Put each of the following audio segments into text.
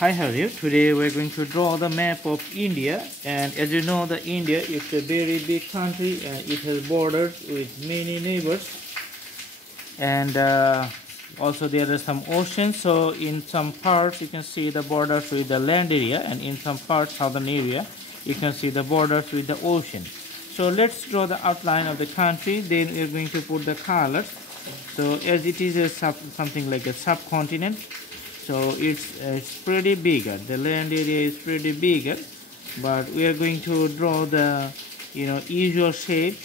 Hi, how are you? Today we're going to draw the map of India, and as you know, the India is a very big country and it has borders with many neighbors, and also there are some oceans. So in some parts you can see the borders with the land area, and in some parts, southern area, you can see the borders with the ocean. So let's draw the outline of the country. Then we're going to put the colors. So as it is a something like a subcontinent, so it's pretty bigger. The land area is pretty bigger, but we are going to draw the usual shape.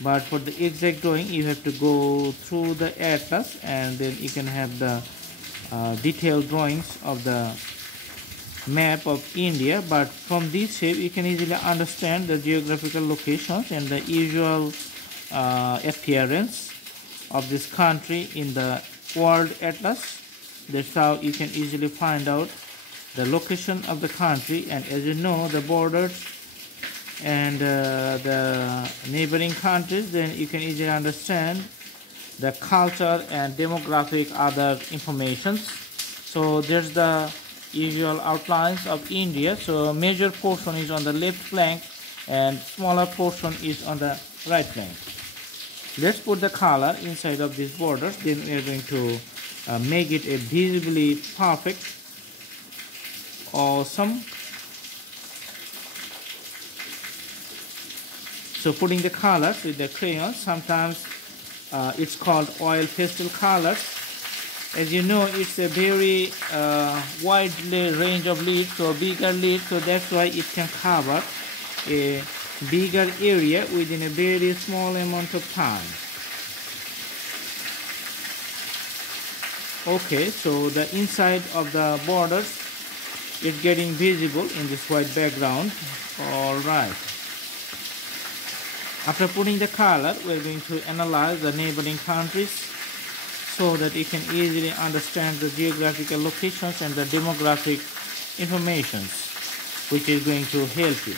But for the exact drawing, you have to go through the atlas, and then you can have the detailed drawings of the map of India. But from this shape, you can easily understand the geographical locations and the usual appearance of this country in the world atlas. That's how you can easily find out the location of the country, and as you know, the borders and the neighboring countries, then you can easily understand the culture and demographic other informations. So there's the usual outlines of India. So major portion is on the left flank and smaller portion is on the right flank. Let's put the color inside of these borders. Then we are going to make it a visibly perfect. Awesome. So putting the colors with the crayon, sometimes it's called oil pastel colors. As you know, it's a very wide range of leaves, so bigger leaves, so that's why it can cover a bigger area within a very small amount of time. Okay, so the inside of the borders is getting visible in this white background. Alright. After putting the color, we're going to analyze the neighboring countries so that you can easily understand the geographical locations and the demographic informations, which is going to help you.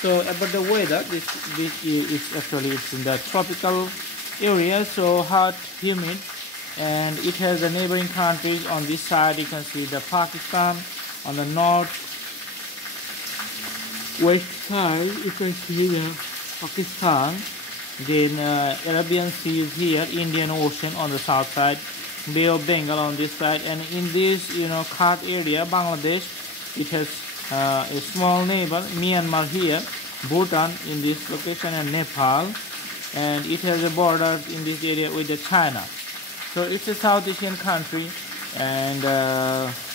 So about the weather, this is actually it's in the tropical area, so hot, humid, and it has the neighboring countries. On this side you can see the Pakistan. On the north west side you can see the Pakistan. Then Arabian Sea is here, Indian Ocean on the south side, Bay of Bengal on this side, and in this Khat area, Bangladesh, it has a small neighbor, Myanmar here, Bhutan in this location, and Nepal, and it has a border in this area with the China. So it's a South Asian country, and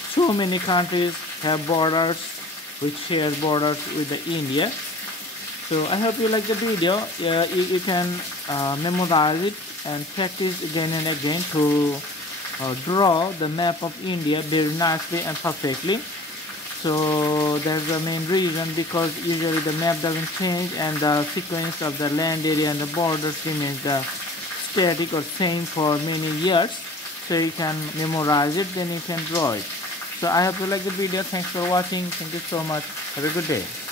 so many countries have borders which share borders with the India. So I hope you like the video. You can memorize it and practice again and again to draw the map of India very nicely and perfectly. So that's the main reason, because usually the map doesn't change and the sequence of the land area and the borders remains static or same for many years. So you can memorize it, then you can draw it. So I hope you like the video. Thanks for watching. Thank you so much. Have a good day.